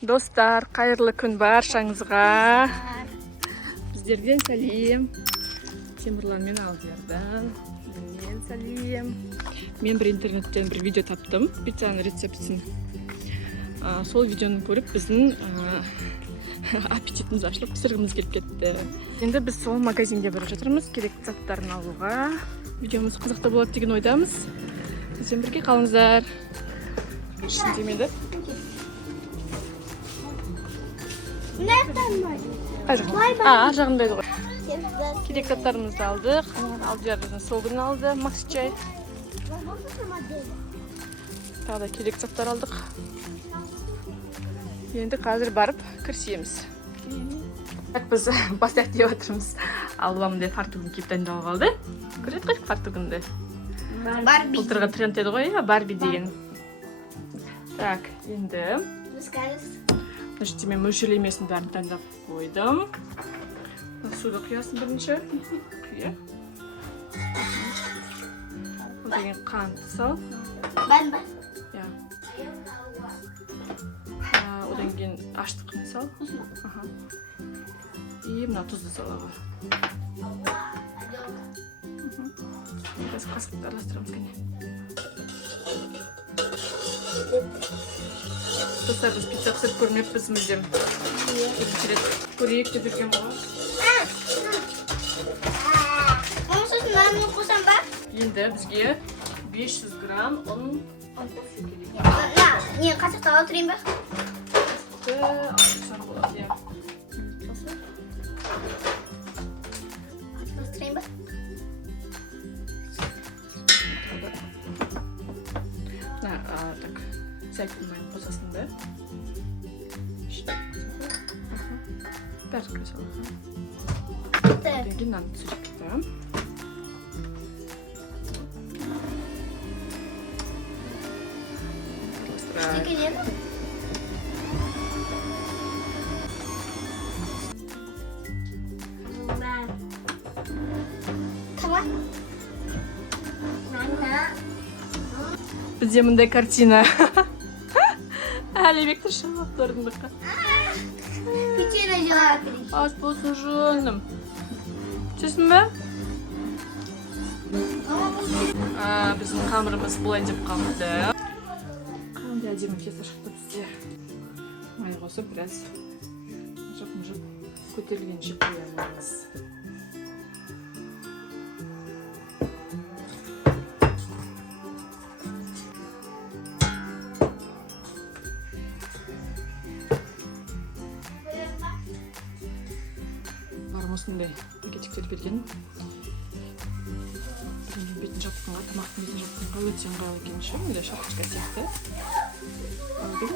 Достар, қайырлы күн баршаңызға. Біздерден сәлем. Темірлан мен Алдиярдан. Мен сәлем. Мен бір интернеттен бір видео таптым. Пиццаның рецептісін. Сол видеоны көріп, біздің аппетитіміз ашылып, пісіргіміз келіп кетті. Енді біз сол магазинге барып жатырмыз, керекті заттарын алуға. Видеомыз қызықты болады деген ойдамыз. Сізден бірге қалыңыздар. Шын демеді. Жағындайды ғой. Керек заттарымызды алдық. Алдиярдан согын алды, Макс чай. Тағы да керек заттар алдық. Енді қазір барып кірісеміз. Біз бастайық деп жатырмыз. Албамын деп фартугын киіп дайындалып алды. Көреді ғой фартугынды. Былтырғы тренд еді ғой, Барби деген. Так, енді мен мөлшерлемесін бәрін дайындап қойдым. Суды құясын бірінші. Құя. Одан қант сал. Одан кейін аштықын сал. И мына тұзды салаға. Біз қасықты араластырамыз кәне. Достар, біз пицца пісіріп көрмеппіз мүлдем. Бірінші рет көрейік деп жүрген ғой. Енді бізге 500 грамм ұн қосу керек. Не, қасықты ала тұрайын ба? Қасықты алсаң болады, иә. Тұрайын ба? Так, сәл қылмайын қосасын да. Бәрі көсі алға. Одан кейін нан түсіріп кетем. Бізде мұндай картина. Әлі бектір шалап тұрдыңдыққа. Печенье желатыр. Ас болсын жөнім. Түсін бе? Біздің қамырымыз бұлай деп қалды. Қандай әдемі кесір шықты бізде. Май қосып біраз жып-жып көтерілгенше қоямыз. Осындай пакетиктер берген. Бетін жапқанға, тамақтың бетін жапқанға өте ыңғайлы екен ше, мындай шапочка сияқты. Алдым.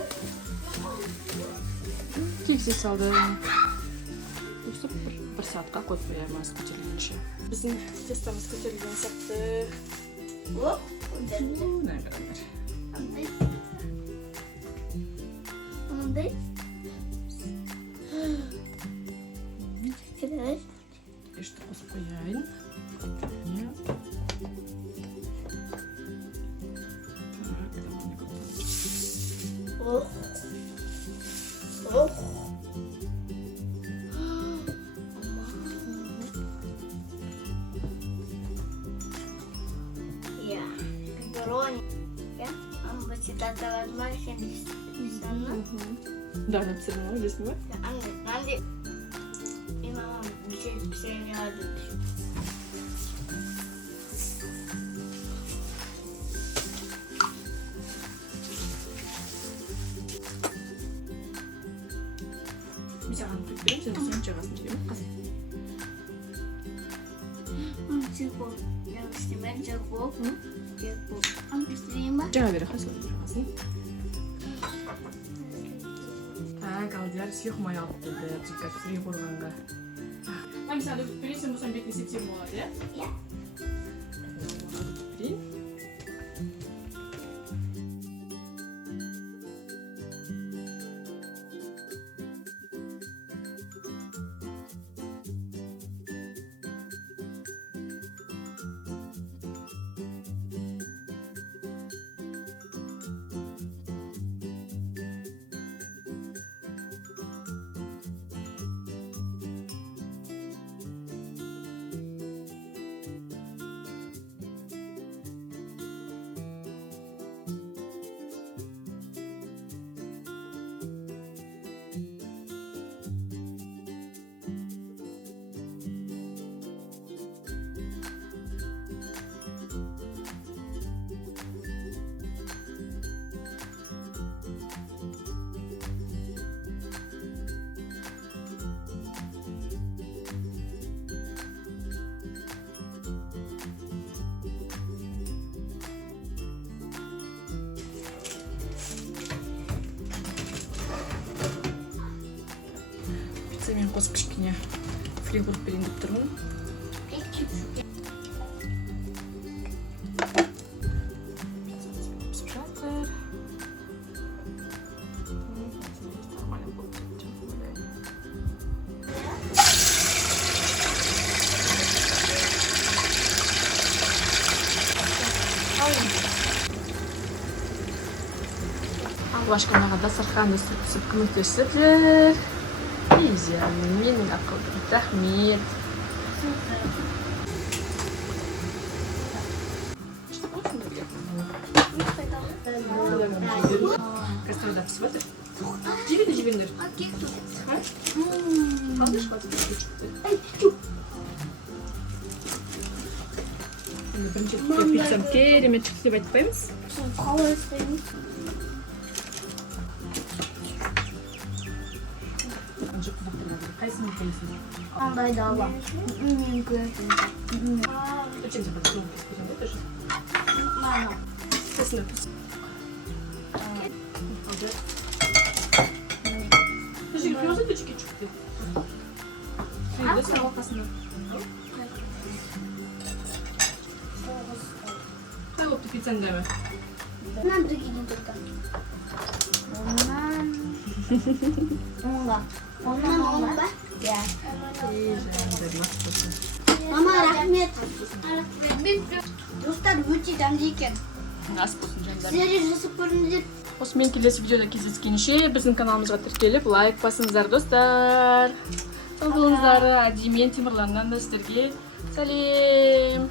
Кексе салдым. Өстіп бір саатқа қойып қоямыз көтерілгенше. Біздің тестамыз көтерілген сәтті. Қандай? Ешті қосып қояйын. Да, написано, здесь мы. Мисаған құйып берем, сен соң жағасын жеймін, қазір. Жаға бері қасып жағасын. Так, Алдияр сүйіқмай алып келді, жекка фри қорғанға. Сәді бересен болсам бетіне сепсем болады, е? Иә. Пицца мен қосып кішкене фри қылып берейін деп тұрмын. Пісіп жатыр. Нормально болып кетті деп ойлаймын. Алғашқы маған дастарханды сүртіп көмектесіп жүр. Лизия, менің ақылдым. Рахмет. Что получим добре? Кастрюльда пісіп жатыр. Жебеңдер. Қалдыш бірінші пиццам керемет шықты деп айтпаймыз. Қалай істейміз? Қайсыны қойсын? Андайды алам. Мен көрдім. Өтеміз бір соң көзбен де тоже. Мана. Сесіне піс. Жігіт, өзі де жеке чүкті. Жігіт, өз қалқасына. Қай олыпты пиццаны дәмі? Ondan bir gidin turda. Ondan. Ondan ondan. Ya. Mama rahmet. Dostlar өте дәмді екен. Ас болсын жандар. Сіздерге жасап көріңіздер. Осымен келесі видеода кездескенше біздің каналымызға тіркеліп лайк басыңыздар достар. Сау болыңыздар. Әдейі мен Темірланнан да сіздерге сәлем.